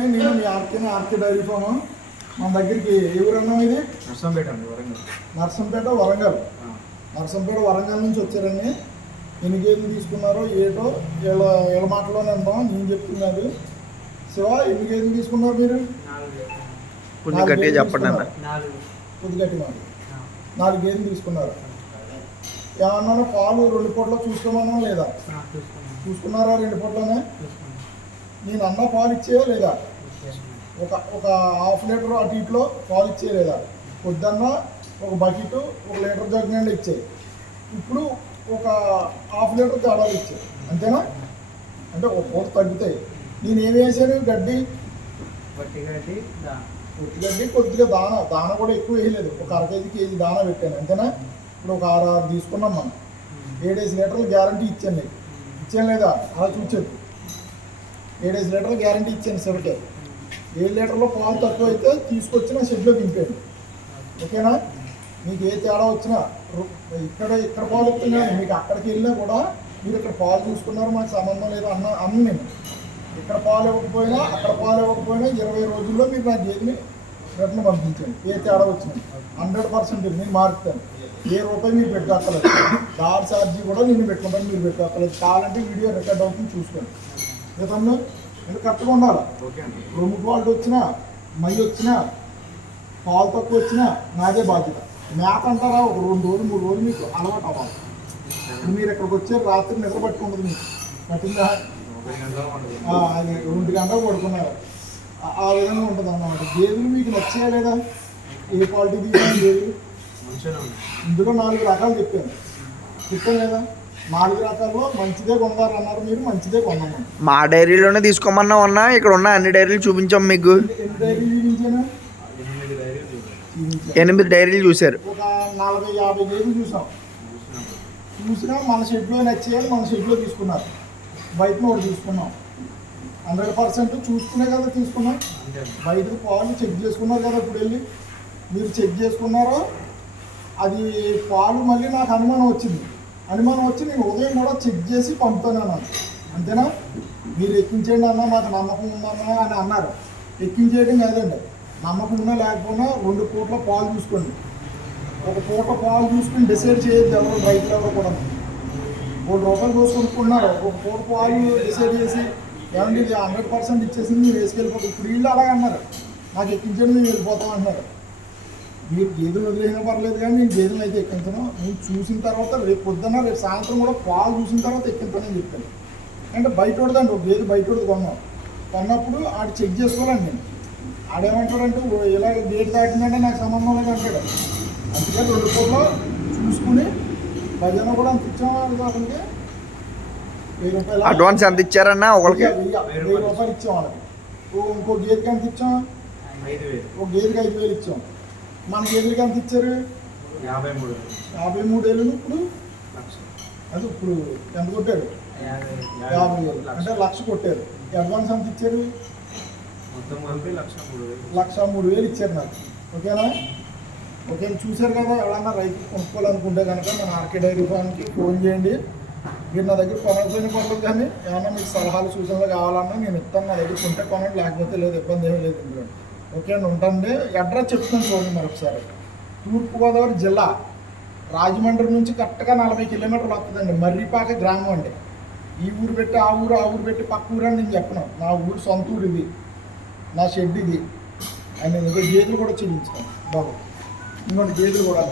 అండి, నేను మీ RK dairy farm. మన దగ్గరికి ఎవరన్నా ఇది నర్సంపేట అండి, వరంగల్. నర్సంపేట వరంగల్ నుంచి వచ్చారండి. ఎన్ని గేదెలు తీసుకున్నారో ఏటో వీళ్ళ మాటలోనే అందాం, నేను చెప్తున్నది. శివ, ఎన్ని గేదెలు తీసుకున్నారు మీరు? కొద్ది గట్టిగా చెప్పండి అన్న. కొద్ది గట్టి మాట. 4 గేదెలు తీసుకున్నారు. ఏమన్నా పాలు 2 పూటలో చూసుకోమన్నా లేదా? చూసుకున్నారా 2 పూటలోనే? నేను అన్న పాలు ఇచ్చేయా లేదా? ఒక హాఫ్ లీటర్ అటు ఇట్లో పాలు ఇచ్చే లేదా? పొద్దున్న ఒక బకెట్ 1 లీటర్ జగ్ నిండా ఇచ్చాయి. ఇప్పుడు ఒక హాఫ్ లీటర్ తేడాలు ఇచ్చాయి, అంతేనా? అంటే ఒక పూట తగ్గుతాయి. నేను ఏమి వేసాను? గడ్డి, పొట్టి కొద్దిగా దాన కూడా ఎక్కువ వేయలేదు. ఒక 1/2 కేజీ దానా పెట్టాను, అంతేనా? ఇప్పుడు ఒక 6 తీసుకున్నాం మనం. 7 లీటర్లు గ్యారంటీ ఇచ్చాను. ఇచ్చాను లేదా? అలా చూచాను. 7 లీటర్లు గ్యారంటీ ఇచ్చాను. సెవెకే 7 లీటర్లో పాలు తక్కువ అయితే తీసుకొచ్చిన షెడ్లో దింపాను, ఓకేనా? మీకు ఏ తేడా వచ్చినా ఇక్కడ పాలు ఇస్తున్నా, మీకు అక్కడికి వెళ్ళినా కూడా మీరు ఇక్కడ పాలు చూసుకున్నారు, మాకు సంబంధం లేదు అన్న నేను. ఇక్కడ పాలు ఇవ్వకపోయినా అక్కడ పాలు ఇవ్వకపోయినా 20 రోజుల్లో మీరు నా గేదెని రిటర్న్ పంపించండి. ఏ తేడా వచ్చినా 100% నేను మారుతాను. ఏ రూపాయి మీరు పెట్టుకోక్కర్లేదు. కార్ ఛార్జీ కూడా నేను పెట్టుకుంటాను, మీరు పెట్టుకోక్కర్లేదు. కావాలంటే వీడియో రికార్డ్ అవుతుంది, చూసుకోండి. ఏదన్నా ఎందుకు కరెక్ట్గా ఉండాలి. రొమ్ము క్వాలిటీ వచ్చినా, మై వచ్చినా, పాలు తక్కువ వచ్చినా నాదే బాధ్యత. మేత అంటారా, ఒక 2 రోజులు 3 రోజులు మీకు అలవాటు అవ్వాలి. మీరు ఇక్కడికి వచ్చే రాత్రి నిద్ర పట్టుకుంటుంది మీకు, పట్టిందా? అది 2 గంటలు పడుకున్నారు. ఆ విధంగా ఉంటుంది అన్నమాట. గేదెలు మీకు నచ్చే లేదా? ఏ క్వాలిటీ తీసుకున్నా గేదెలు ఇందులో 4 రకాలు చెప్పాను లేదా? 4 రకాల్లో మంచిదే కొన్నారు అన్నారు మీరు, మంచిదే కొన్నాము. మా డైరీలోనే తీసుకోమన్నా ఉన్నా, ఇక్కడ ఉన్న అన్ని డైరీలు చూపించాం మీకు. ఎన్ని డైరీలు చూపించాను? 8 డైరీలు చూశారు. ఒక 40-50 గేదెలు చూసినా మన షెడ్లో నచ్చేయాలి, మన షెడ్లో తీసుకున్నారు. బయట ఒకటి తీసుకున్నాం. 100% చూసుకునే కదా తీసుకున్నాం. బయట పాలు చెక్ చేసుకున్నారు కదా. ఇప్పుడు వెళ్ళి మీరు చెక్ చేసుకున్నారో అది పాలు మళ్ళీ నాకు అనుమానం వచ్చి నేను ఉదయం కూడా చెక్ చేసి పంపుతాను, అంతేనా? మీరు ఎక్కించేయండి అన్నా, నాకు నమ్మకం ఉందన్నా అని అన్నారు. ఎక్కించేయడం కాదండి, నమ్మకం ఉన్నా లేకపోయినా 2 పూట్ల పాలు చూసుకోండి. ఒక పూట పాలు చూసుకుని డిసైడ్ చేయొద్దు ఎవరు, రైతులు ఎవరు కూడా. 3 రూపాయలు కోసుకుంటున్నారు, ఒక పూట పాలు డిసైడ్ చేసి ఏమంటే ఇది 100% ఇచ్చేసింది మీరు వేసుకెళ్ళిపోతారు. ఇప్పుడు వీళ్ళు అలాగే అన్నారు, నాకు ఎక్కించండి మేము వెళ్ళిపోతాం అంటున్నారు. మీరు గేదెలు వదిలేసినా పర్లేదు, కానీ నేను గేదెలు అయితే ఎక్కించను. నేను చూసిన తర్వాత రేపు పొద్దున్న రేపు సాయంత్రం కూడా పాలు చూసిన తర్వాత ఎక్కించానని చెప్పాను. అంటే బయటోడదండి, ఒక గేదె బయటోడు కొన్నప్పుడు ఆడు చెక్ చేసుకోవాలండి. నేను ఆడేమంటాడంటే ఇలా గేట్ దాటిందంటే నాకు సంబంధం లేదు అంటాడు. అందుకే 2 పూటలో చూసుకుని భజన కూడా అంత ఇచ్చాము. అతనికి 1000 రూపాయలు అడ్వాన్స్ ఎంత ఇచ్చారన్నా? ఒకరికి 1000 రూపాయలు ఇచ్చాం వాళ్ళకి. ఇంకో గేదెకి ఎంత ఇచ్చాం? ఒక గేదెకి 5000 ఇచ్చాం. మన గేదెకి ఎంత ఇచ్చారు? 53,000. ఇప్పుడు అది ఇప్పుడు ఎంత కొట్టారు? 50,000 అంటే 1,00,000 కొట్టారు. అడ్వాన్స్ ఎంత ఇచ్చారు? 1,03,000 ఇచ్చారు నాకు, ఓకేనా? ఓకే, చూశారు కదా. ఎవరన్నా రైతు కొనుక్కోవాలనుకుంటే కనుక మన ఆర్కే డైరీ ఫామ్కి ఫోన్ చేయండి. మీరు నా దగ్గర కొనకపోయిన పర్లేదు, కానీ ఏమన్నా మీకు సలహాలు సూచనలు కావాలన్నా నేను ఇస్తాను. నా దగ్గర కొంటే కొనండి, లేకపోతే లేదు, ఇబ్బంది ఏమీ లేదు ఇందులో. ఓకే అండి, ఉంటాండి. అడ్రస్ చెప్తాను చూడండి మరొకసారి. తూర్పుగోదావరి జిల్లా, రాజమండ్రి నుంచి కరెక్ట్గా 40 కిలోమీటర్లు వస్తుందండి. మర్రిపాక గ్రామం అండి. ఈ ఊరు పెట్టి ఆ ఊరు పెట్టి పక్క ఊరు అని నేను చెప్పను. నా ఊరు సొంత ఊరు ఇది, నా షెడ్ ఇది. అండ్ నేను గేదెలు కూడా చూపించాను బాబు. ఇంకోటి గేదెలు కూడా